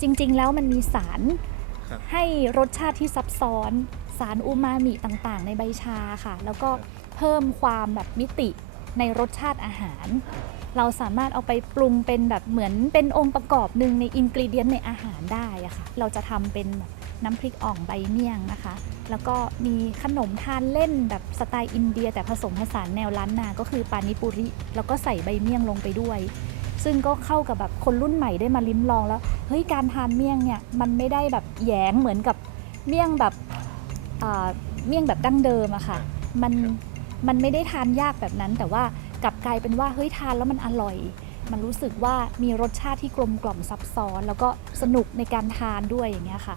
จริง ๆ แล้วมันมีสารครับให้รสชาติที่ซับซ้อน สารอูมามิต่างๆ ในใบชาค่ะ แล้วก็เพิ่มความแบบมิติในรสชาติอาหาร เราสามารถเอาไปปรุงเป็นแบบเหมือนเป็นองค์ประกอบหนึ่งในอินกรีเดียนในอาหารได้อะค่ะ เราจะทำเป็นแบบน้ำพริกอ่องใบเมี่ยงนะคะ แล้วก็มีขนมทานเล่นแบบสไตล์อินเดีย แต่ผสมผสานแนวล้านนา ก็คือปานิปุริ แล้วก็ใส่ใบเมี่ยงลงไปด้วย ซึ่งก็เข้ากับแบบคนรุ่นใหม่ได้มาลิ้มลองแล้วเฮ้ยการทานเมี่ยงเนี่ยมันไม่ได้แบบแยงเหมือนกับเมี่ยงแบบเมี่ยงแบบดั้งเดิมอะค่ะมันมันไม่ได้ทานยากแบบนั้น แต่ว่ากลับกลายเป็นว่าเฮ้ยทานแล้วมันอร่อย มันรู้สึกว่ามีรสชาติที่กลมกล่อมซับซ้อน แล้วก็สนุกในการทานด้วยอย่างเงี้ยค่ะ